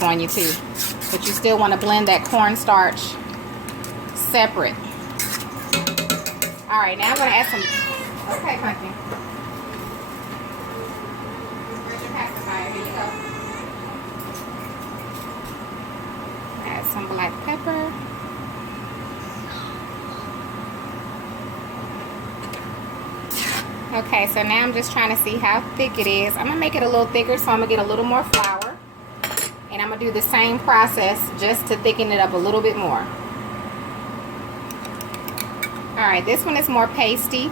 on you too, but you still want to blend that cornstarch separate. All right, now I'm going to add some. Okay, Pumpkin. Where's your pacifier? Here you go. Add some black pepper. Okay, so now I'm just trying to see how thick it is. I'm gonna make it a little thicker, so I'm gonna get a little more flour, and I'm gonna do the same process just to thicken it up a little bit more. All right, this one is more pasty.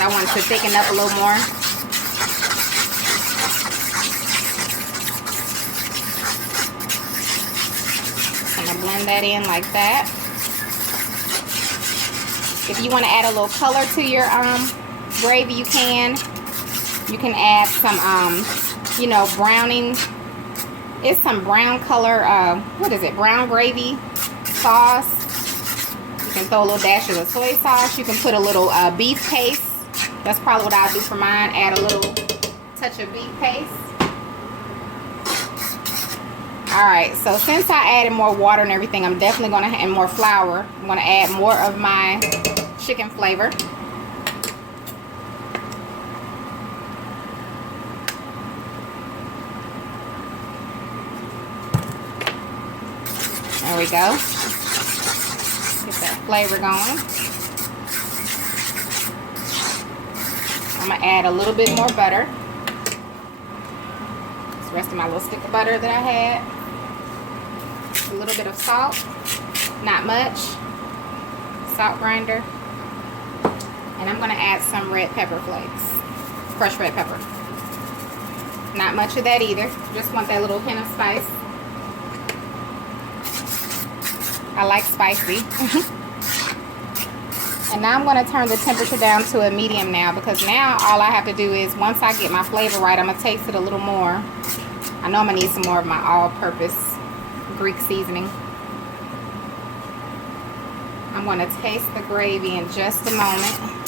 I want it to thicken up a little more. I'm gonna blend that in like that. If you want to add a little color to your gravy, you can. You can add some, you know, browning. It's some brown color, what is it? Brown gravy sauce. You can throw a little dash of the soy sauce. You can put a little beef paste. That's probably what I'll do for mine. Add a little touch of beef paste. Alright, so since I added more water and everything, I'm definitely going to add more flour. I'm going to add more of my chicken flavor. There we go. Get that flavor going. I'm going to add a little bit more butter. It's the rest of my little stick of butter that I had. A little bit of salt, not much. Salt grinder. And I'm going to add some red pepper flakes. Crushed red pepper. Not much of that either. Just want that little hint of spice. I like spicy. And now I'm going to turn the temperature down to a medium now, because now all I have to do is, once I get my flavor right, I'm going to taste it a little more. I know I'm going to need some more of my all-purpose Greek seasoning. I'm going to taste the gravy in just a moment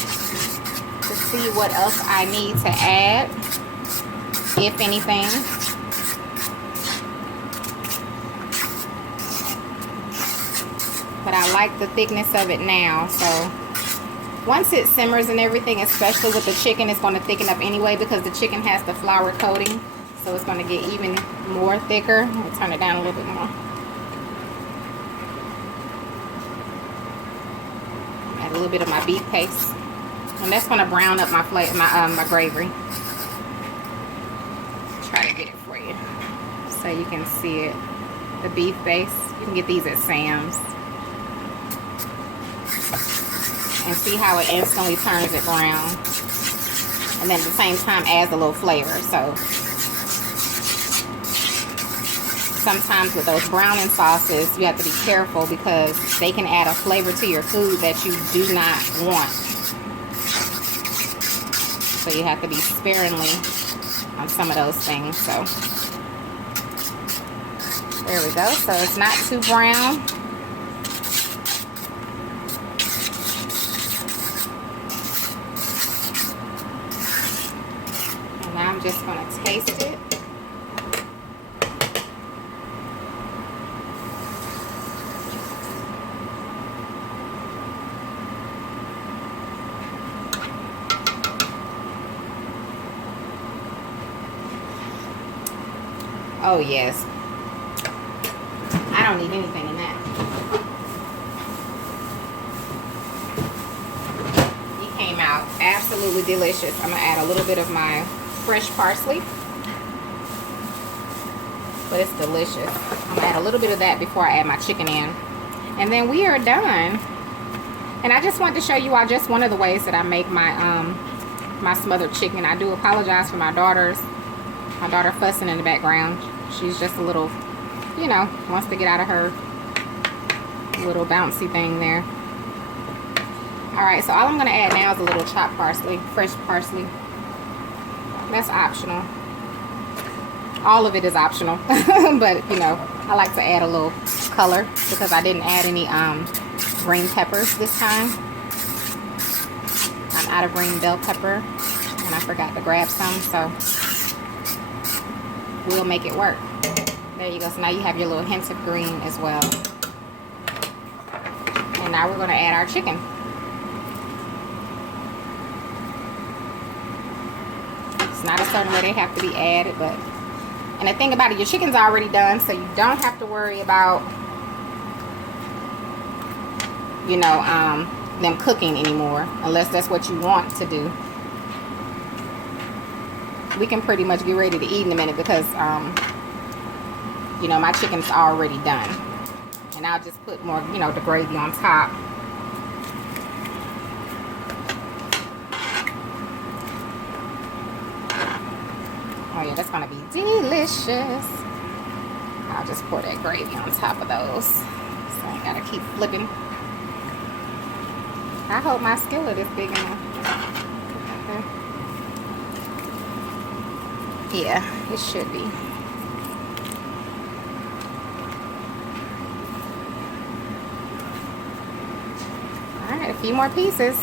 to see what else I need to add, if anything. But I like the thickness of it now, so once it simmers and everything, especially with the chicken, it's going to thicken up anyway, because the chicken has the flour coating. So it's going to get even more thicker. I'll turn it down a little bit more. Add a little bit of my beef paste, and that's going to brown up my my gravy. Try to get it for you so you can see it. The beef base. You can get these at Sam's, and see how it instantly turns it brown, and then at the same time adds a little flavor. So sometimes with those browning sauces, you have to be careful, because they can add a flavor to your food that you do not want. So you have to be sparingly on some of those things. So there we go. So it's not too brown. And now I'm just going to taste it. Oh yes, I don't need anything in that. It came out absolutely delicious. I'm gonna add a little bit of my fresh parsley, but it's delicious. I'm gonna add a little bit of that before I add my chicken in, and then we are done. And I just wanted to show you all just one of the ways that I make my my smothered chicken. I do apologize for my daughter fussing in the background. She's just a little, you know, wants to get out of her little bouncy thing there. Alright, so all I'm going to add now is a little chopped parsley, fresh parsley. That's optional. All of it is optional. But, you know, I like to add a little color, because I didn't add any green peppers this time. I'm out of green bell pepper, and I forgot to grab some, so we'll make it work. There you go. So now you have your little hints of green as well. And now we're going to add our chicken. It's not a certain way they have to be added, but, and the thing about it, your chicken's already done, so you don't have to worry about, you know, them cooking anymore, unless that's what you want to do. We can pretty much get ready to eat in a minute because, you know, my chicken's already done. And I'll just put more, you know, the gravy on top. Oh yeah, that's gonna be delicious. I'll just pour that gravy on top of those. So I gotta keep flipping. I hope my skillet is big enough. Yeah, it should be. Alright, a few more pieces.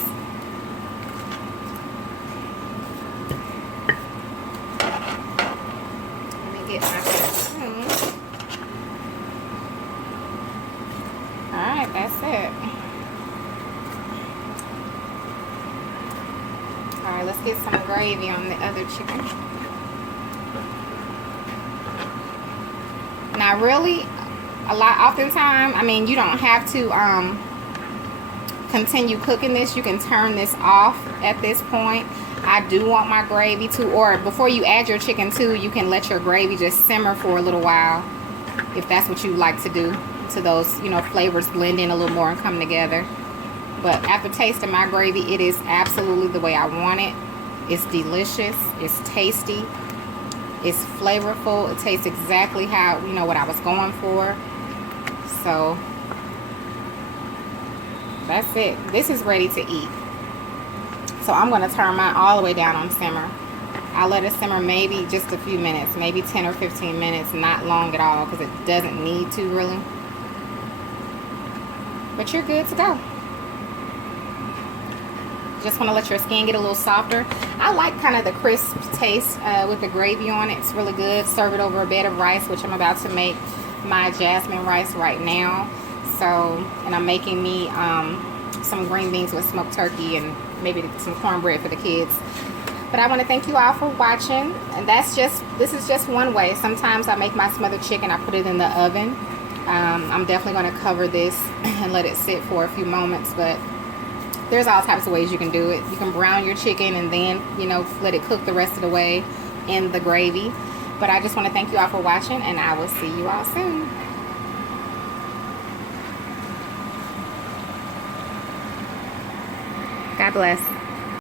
Let me get my spoon. Alright, that's it. Alright, let's get some gravy on the other chicken. Now really, oftentimes, I mean, you don't have to continue cooking this. You can turn this off at this point. I do want my gravy to, or before you add your chicken too, you can let your gravy just simmer for a little while if that's what you like to do, to those, you know, flavors blend in a little more and come together. But after tasting my gravy, it is absolutely the way I want it. It's delicious, it's tasty, it's flavorful, it tastes exactly how, you know, what I was going for. So that's it. This is ready to eat. So I'm going to turn mine all the way down on simmer. I'll let it simmer maybe just a few minutes, maybe 10 or 15 minutes, not long at all, because it doesn't need to really. But you're good to go. Just want to let your skin get a little softer. I like kind of the crisp taste with the gravy on it. It's really good. Serve it over a bed of rice, which I'm about to make my jasmine rice right now. So, and I'm making me some green beans with smoked turkey and maybe some cornbread for the kids. But I want to thank you all for watching. And this is just one way. Sometimes I make my smothered chicken, I put it in the oven. I'm definitely going to cover this and let it sit for a few moments, but there's all types of ways you can do it. You can brown your chicken and then, you know, let it cook the rest of the way in the gravy. But I just want to thank you all for watching, and I will see you all soon. God bless.